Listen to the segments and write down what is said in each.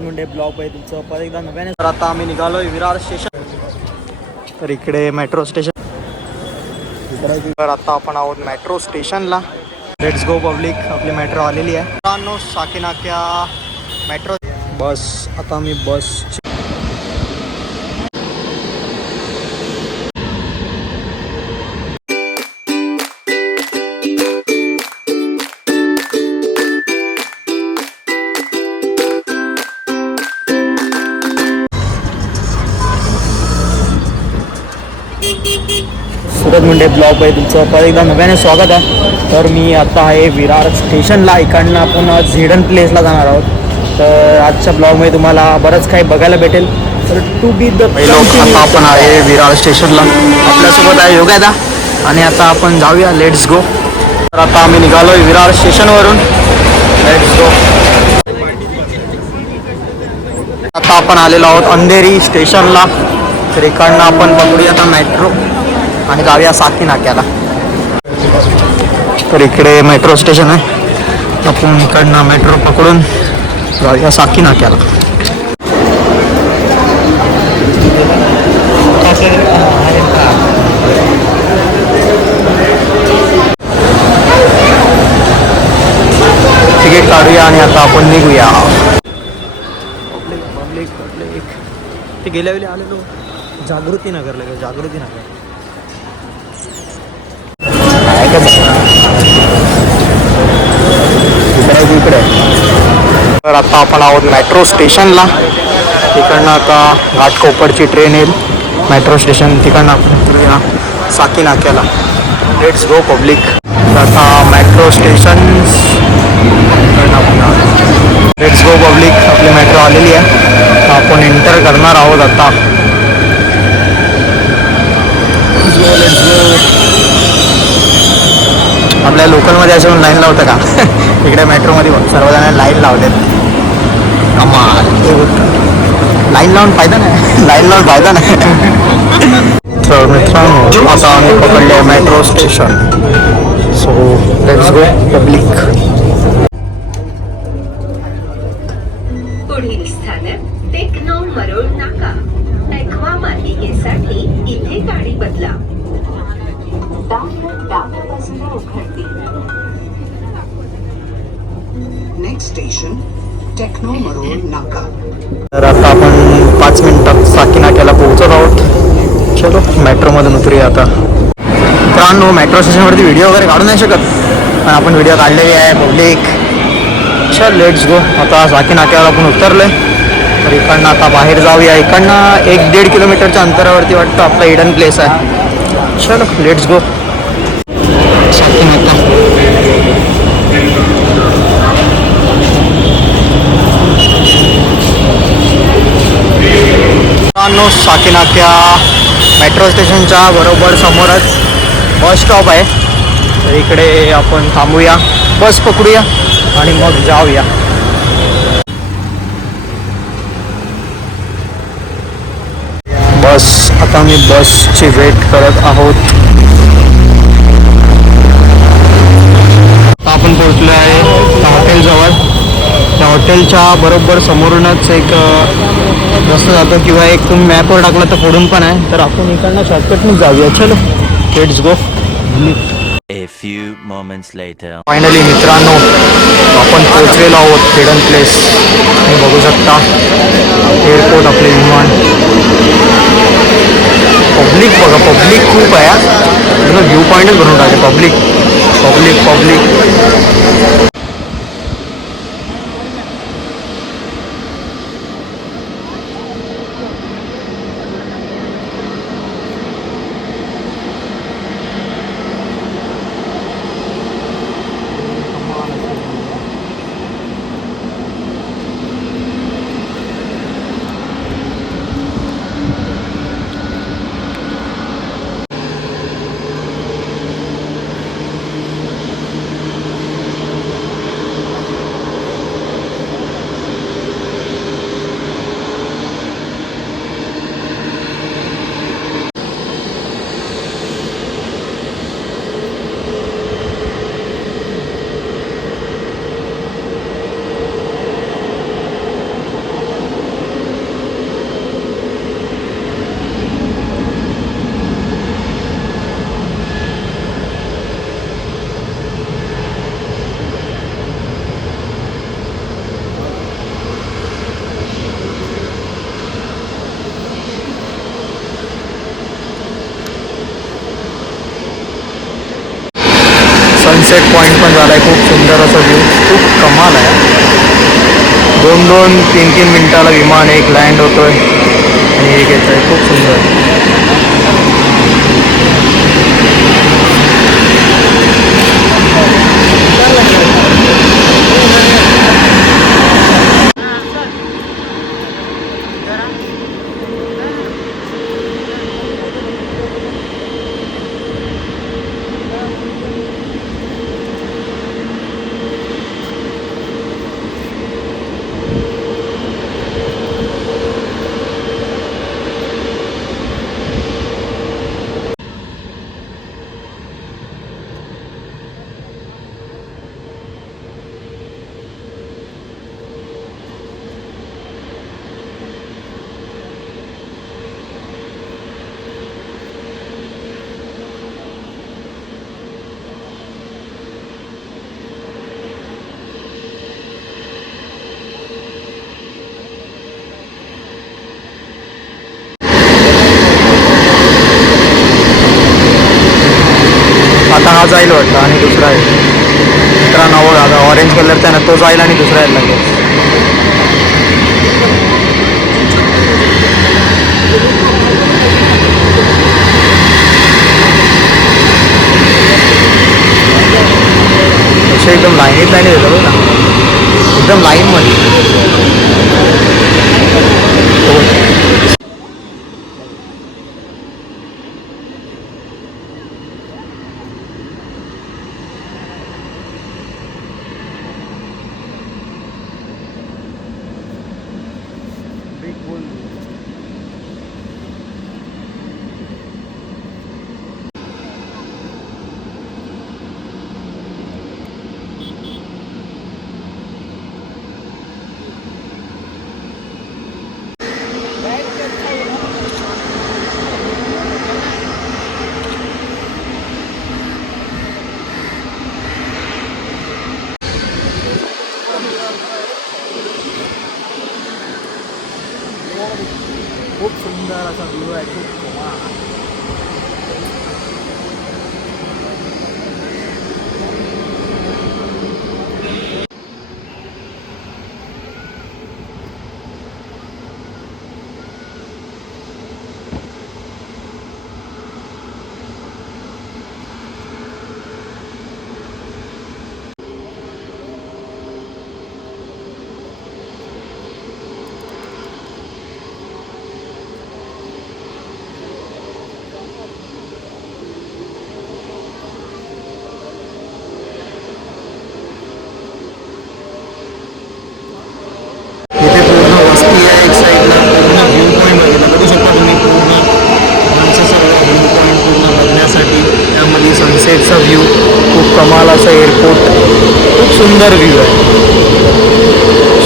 Munde blog आहे तुमचं परत एकदा नव्याने. तर आता आम्ही निघालोय विरार स्टेशन. तर इकडे मेट्रो स्टेशन. तर आता आपण आहोत मेट्रो स्टेशनला. Let's go public. आपली मेट्रो आलेली आहे मित्रांनो. साकीनाक्या मेट्रो बस. आता मी बस सुरत मुंडे ब्लॉग आहे तुमचं परत एकदा नव्याने स्वागत आहे. तर मी आता आहे विरार स्टेशनला. इकडनं आपण झिडन प्लेसला जाणार आहोत. तर आजच्या ब्लॉगमध्ये तुम्हाला बरंच काही बघायला भेटेल. तर टू बी द आता आपण आहे विरार स्टेशनला. आपल्यासोबत आहे योगादा. आणि आता आपण जाऊया. Let's go. तर आता आम्ही निघालोय विरार स्टेशनवरून. Let's go. आता आपण आलेलो आहोत अंधेरी स्टेशनला. तर इकडनं आपण पकडूया आता मेट्रो आणि जाऊया साकीनाक्याला. तर इकडे मेट्रो स्टेशन आहे. आपण इकडनं मेट्रो पकडून जाऊया साकीनाक्याला. तिकीट काढूया आणि आता आपण निघूया. पब्लिक ते गेल्या वेळी आलेलो जागृती नगरला. जागृती नगर इकडे. तर आता आपण आहोत मेट्रो स्टेशनला. तिकडनं आता घाटकोपरची ट्रेन येईल. मेट्रो स्टेशन तिकडनं आपण साकीनाक्याला. Let's go public. आता metro station. Let's go public. आपली मेट्रो आलेली आहे. आपण एंटर करणार आहोत आता. Let's go. आपल्या लोकलमध्ये असं लाईन लावतं का? इकडे मेट्रोमध्ये सर्वजण लाईन लावतात. कमाल. लाईन लावून फायदा नाही. लाईन लावून फायदा नाही. तर मित्रांनो आता आम्ही पकडले metro station. So let's go public. पुढील स्थानक टेकनॉ मरोळ नाका. ऐकवा मार्गिकेसाठी इथे गाडी बदला. नेक्स्ट स्टेशन टेक्नो मरोळ नाका. तर आता आपण 5 मिनिटात साकीनाक्याला पोहोचत आहोत. चलो मेट्रोमधून उतरूया आता. मित्रांनो मेट्रो स्टेशनवरती व्हिडिओ वगैरे काढू नाही शकत, पण आपण व्हिडिओ काढलेली आहे पब्लिक. चल लेट्स गो. आता साकीनाक्यावर आपण उतरलोय. तर इकडनं आता बाहेर जाऊया. इकडनं 1-1.5 किलोमीटरच्या अंतरावरती वाटतं आपला हिडन प्लेस आहे. चलो लेट्स गो. साकीनाका. साकीनाक्या मेट्रो स्टेशनच्या बरोबर समोरच बस स्टॉप आहे. तर इकडे आपण थांबूया, बस पकडूया आणि मग जाऊया. बस. आता मी बसची वेट करत आहोत. आता आपण पोहोचलो आहे हॉटेलजवळ. त्या हॉटेलच्या बरोबर समोरूनच एक रस्ता जातो, किंवा एक तुम्ही मॅपवर टाकला तर पुढून पण आहे. तर आपण इकडनं शॉर्टकटने जाऊया. चलो let's go. A few moments later. Finally मित्रांनो आपण पोहोचलेलो आहोत हिडन प्लेस. तुम्ही बघू शकता एअरपोर्ट, आपले विमान. पब्लिक बघा, पब्लिक खूप आहे. व्ह्यू पॉईंटच बनवून टाकले. Public public public. पॉईंट पण झाला आहे. खूप सुंदर असा व्ह्यू, खूप कमाल आहे. 2-2, 3-3 मिनिटाला विमान एक लँड होतोय आणि एक येत आहे. खूप सुंदर. आता हा जाईल वाटतं आणि दुसरा आहे. मित्रांनो आता ऑरेंज कलरचा ना तो जाईल आणि दुसरा यायला लागेल. असे एकदम लाईनीत येतं बघ ना, एकदम लाईनमध्ये. खूप सुंदर असा व्ह्यू आहे. खूप सनसेटचा व्ह्यू, खूप कमाल असं एअरपोर्ट, खूप सुंदर व्ह्यू आहे.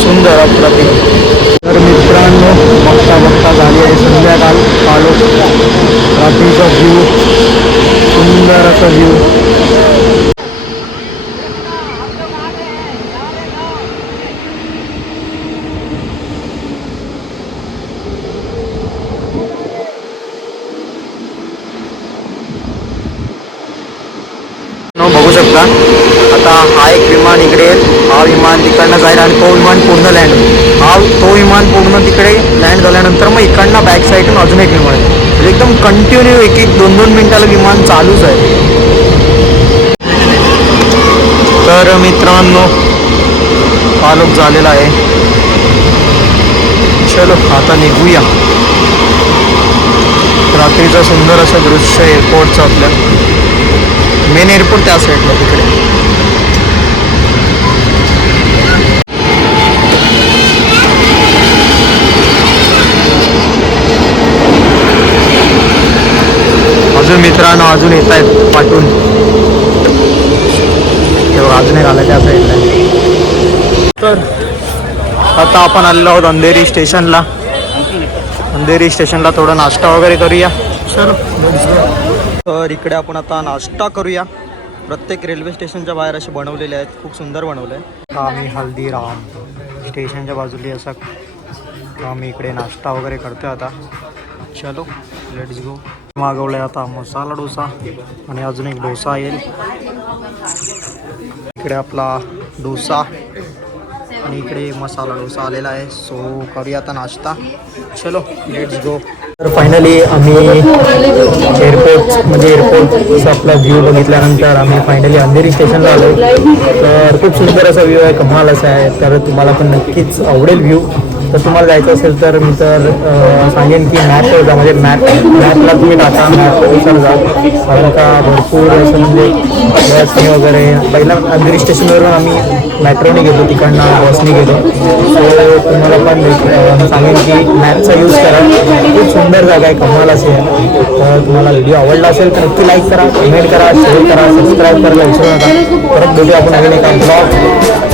सुंदर अप्रतिम. तर मित्रांनो बघता बघता झाली आहे संध्याकाळ. आलो रात्रीचा व्ह्यू, सुंदर असा व्ह्यू. बघू शकता आता हा एक विमान इकडे येईल, हा विमान तिकडनं जाईल आणि तो विमान पूर्ण लँड होईल. तो विमान पूर्ण तिकडे लँड झाल्यानंतर मग इकडनं बॅक साईडून अजून एक विमान आहे. म्हणजे एकदम कंटिन्यू 1-2 मिनिटाला विमान चालूच आहे. तर मित्रांनो हा लोक झालेला आहे. चलो आता निघूया. रात्रीचं सुंदर असं दृश्य एअरपोर्टचं, आपल्या मेन एअरपोर्ट त्या साईडला तिकडे. अजून मित्रांनो अजून येत आहेत पाठवून, तेव्हा अजून एक आलं त्या साईडला. तर आता आपण आलेलो आहोत अंधेरी स्टेशनला. अंधेरी स्टेशनला थोडा नाश्ता वगैरे करूया. चलो तर इकडे आपण आता नाश्ता करूया. प्रत्येक रेल्वे स्टेशनच्या बाहेर असे बनवलेले आहेत, खूप सुंदर बनवले आहे. आम्ही हल्दीराम स्टेशनच्या बाजूला असं आम्ही इकडे नाश्ता वगैरे करतोय आता. चलो लेट्स गो. मागवलं आहे आता मसाला डोसा आणि अजून एक डोसा येईल. इकडे आपला डोसा आणि इकडे मसाला डोसा आलेला आहे. सो करूया आता नाश्ता. चलो लेट्स गो. तर फायनली आम्ही एअरपोर्टचा आपला व्ह्यू बघितल्यानंतर आम्ही फायनली अंधेरी स्टेशनला आलो. तर खूप सुंदर असा व्ह्यू आहे, कमाल असा आहे. तर तुम्हाला पण नक्कीच आवडेल व्ह्यू. तर तुम्हाला जायचं असेल तर मी तर सांगेन की मॅपवर जा, म्हणजे मॅपला तुम्ही टाका, मॅपनुसार जा. कारण का भरपूर असं म्हणजे बसने वगैरे पहिला अंधेरी स्टेशनवरून आम्ही मेट्रोने गेलो, तिकडनं बसने गेलो. सो तुम्हाला पण सांगेन की मॅपचा यूज करा. खूप सुंदर जागा आहे, कमाल असे आहे. तर तुम्हाला व्हिडिओ आवडला असेल तर नक्की लाईक करा, कमेंट करा, शेअर करा, सबस्क्राईब करायला विसरू नका. परत भेटूया आपण नवीन एका ब्लॉग